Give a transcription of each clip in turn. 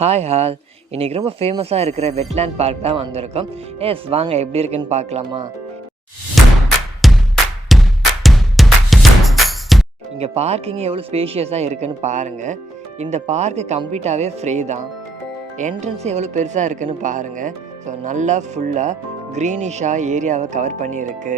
Hi hall. இன்னைக்கு ரொம்ப ஃபேமஸாக இருக்கிற வெட்லேண்ட் பார்க் தான் வந்திருக்கோம். வாங்க எப்படி இருக்குன்னு பார்க்கலாமா? இங்கே பார்க்கிங் எவ்வளோ ஸ்பேஷியஸாக இருக்குன்னு பாருங்கள். இந்த பார்க்கு கம்ப்ளீட்டாகவே ஃப்ரீ தான். என்ட்ரன்ஸ் எவ்வளோ பெருசாக இருக்குன்னு பாருங்கள். ஸோ நல்லா ஃபுல்லாக க்ரீனிஷாக ஏரியாவை கவர் பண்ணியிருக்கு.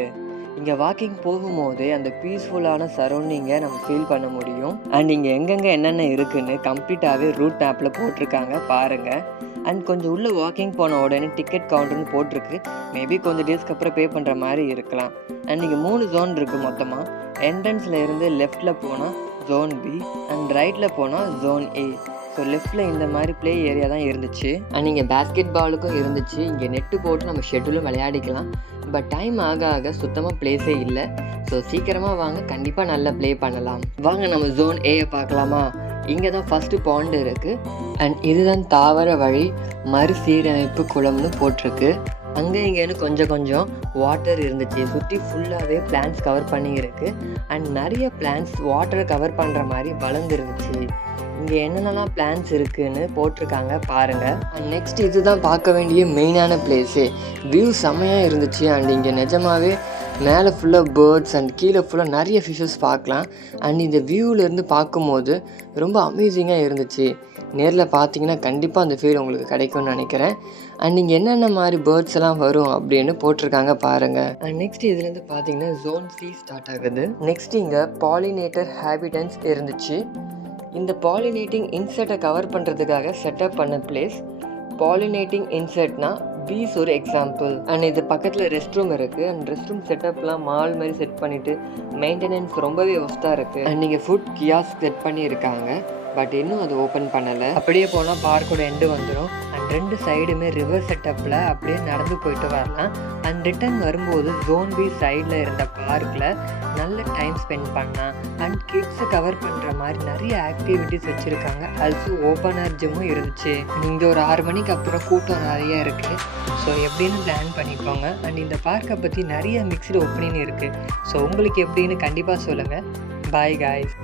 இங்கே வாக்கிங் போகும்போது அந்த பீஸ்ஃபுல்லான சரௌண்டிங்கை நம்ம ஃபீல் பண்ண முடியும். அண்ட் இங்கே எங்கெங்கே என்னென்ன இருக்குதுன்னு கம்ப்ளீட்டாகவே ரூட் மேப்பில் போட்டிருக்காங்க பாருங்கள். அண்ட் கொஞ்சம் உள்ளே வாக்கிங் போன உடனே டிக்கெட் கவுண்டர்னு போட்டிருக்கு. மேபி கொஞ்சம் டேஸ்க்கு அப்புறம் பே பண்ணுற மாதிரி இருக்கலாம். அண்ட் இங்கே 3 ஜோன் இருக்குது மொத்தமாக. என்ட்ரன்ஸில் இருந்து லெஃப்டில் போனால் ஜோன் பி அண்ட் ரைட்டில் போனால் ஜோன் ஏ. ஸோ லெஃப்ட்டில் இந்த மாதிரி ப்ளே ஏரியா தான் இருந்துச்சு. அண்ட் இங்கே பேஸ்கெட் பாலுக்கும் இருந்துச்சு. இங்கே நெட்டு போட்டு நம்ம ஷெட்யூலும் விளையாடிக்கலாம். பட் டைம் ஆக ஆக சுத்தமாக ப்ளேஸே இல்லை. ஸோ சீக்கிரமாக வாங்க, கண்டிப்பாக நல்லா ப்ளே பண்ணலாம். வாங்க நம்ம ஜோன் ஏயை பார்க்கலாமா? இங்கே தான் ஃபஸ்ட்டு பாண்டு இருக்குது. அண்ட் இதுதான் தாவர வழி மறுசீரமைப்பு குளம்னு போட்டிருக்கு. அங்கே இங்கேன்னு கொஞ்சம் வாட்டர் இருந்துச்சு. சுற்றி ஃபுல்லாகவே பிளான்ஸ் கவர் பண்ணி இருக்குது. அண்ட் நிறைய பிளான்ஸ் வாட்டரை கவர் பண்ணுற மாதிரி வளர்ந்துருந்துச்சு. இங்கே என்னென்னலாம் பிளான்ஸ் இருக்குதுன்னு போட்டிருக்காங்க பாருங்கள். அண்ட் நெக்ஸ்ட் இதுதான் பார்க்க வேண்டிய மெயினான பிளேஸு. வியூ செம்மையாக இருந்துச்சு. அண்ட் இங்கே நிஜமாகவே மேலே ஃபுல்லாக பேர்ட்ஸ் அண்ட் கீழே ஃபுல்லாக நிறைய ஃபிஷ்ஷஸ் பார்க்கலாம். அண்ட் இந்த வியூவிலேருந்து பார்க்கும்போது ரொம்ப அமேசிங்காக இருந்துச்சு. நேரில் பார்த்தீங்கன்னா கண்டிப்பாக அந்த ஃபீல் உங்களுக்கு கிடைக்கும்னு நினைக்கிறேன். அண்ட் இங்கே என்னென்ன மாதிரி பேர்ட்ஸ் எல்லாம் வரும் அப்படின்னு போட்டிருக்காங்க பாருங்கள். அண்ட் நெக்ஸ்ட் இதுலேருந்து பார்த்தீங்கன்னா ஜோன் சி ஸ்டார்ட் ஆகுது. நெக்ஸ்ட் இங்கே பாலினேட்டர் ஹேபிட்டன்ஸ் இருந்துச்சு. இந்த பாலினேட்டிங் இன்செர்ட்டை கவர் பண்ணுறதுக்காக செட்டப் பண்ண பிளேஸ். பாலினேட்டிங் இன்செர்ட்னா பீஸ் ஒரு எக்ஸாம்பிள். அண்ட் இது பக்கத்தில் ரெஸ்ட் ரூம் இருக்குது. அண்ட் ரெஸ்ட் ரூம் செட்டப்லாம் மால் மாதிரி செட் பண்ணிவிட்டு மெயின்டெனன்ஸ் ரொம்பவே ஒஸ்ட்டாக இருக்குது. அண்ட் நீங்கள் ஃபுட் கியாஸ்க் செட் பண்ணியிருக்காங்க. பட் இன்னும் அது ஓப்பன் பண்ணலை. அப்படியே போனால் பார்க்கோட எண்டு வந்துடும். அண்ட் 2 சைடுமே ரிவர் செட்டப்பில் அப்படியே நடந்து போயிட்டு வரலாம். அண்ட் ரிட்டர்ன் வரும்போது ஜோன் பி சைடில் இருந்த பார்க்கில் நல்ல டைம் ஸ்பெண்ட் பண்ணலாம். அண்ட் கிட்ஸை கவர் பண்ணுற மாதிரி நிறைய ஆக்டிவிட்டிஸ் வச்சுருக்காங்க. ஆல்சோ ஓப்பனர் ஜிம்மும் இருந்துச்சு. இங்கே ஒரு 6 மணிக்கு அப்புறம் கூட்டம் நிறைய இருக்குது. ஸோ எப்படின்னு பிளான் பண்ணிக்கோங்க. அண்ட் இந்த பார்க்கை பற்றி நிறைய மிக்ஸ்டு ஒப்பீனியன் இருக்குது. ஸோ உங்களுக்கு எப்படின்னு கண்டிப்பாக சொல்லுங்கள். Bye guys.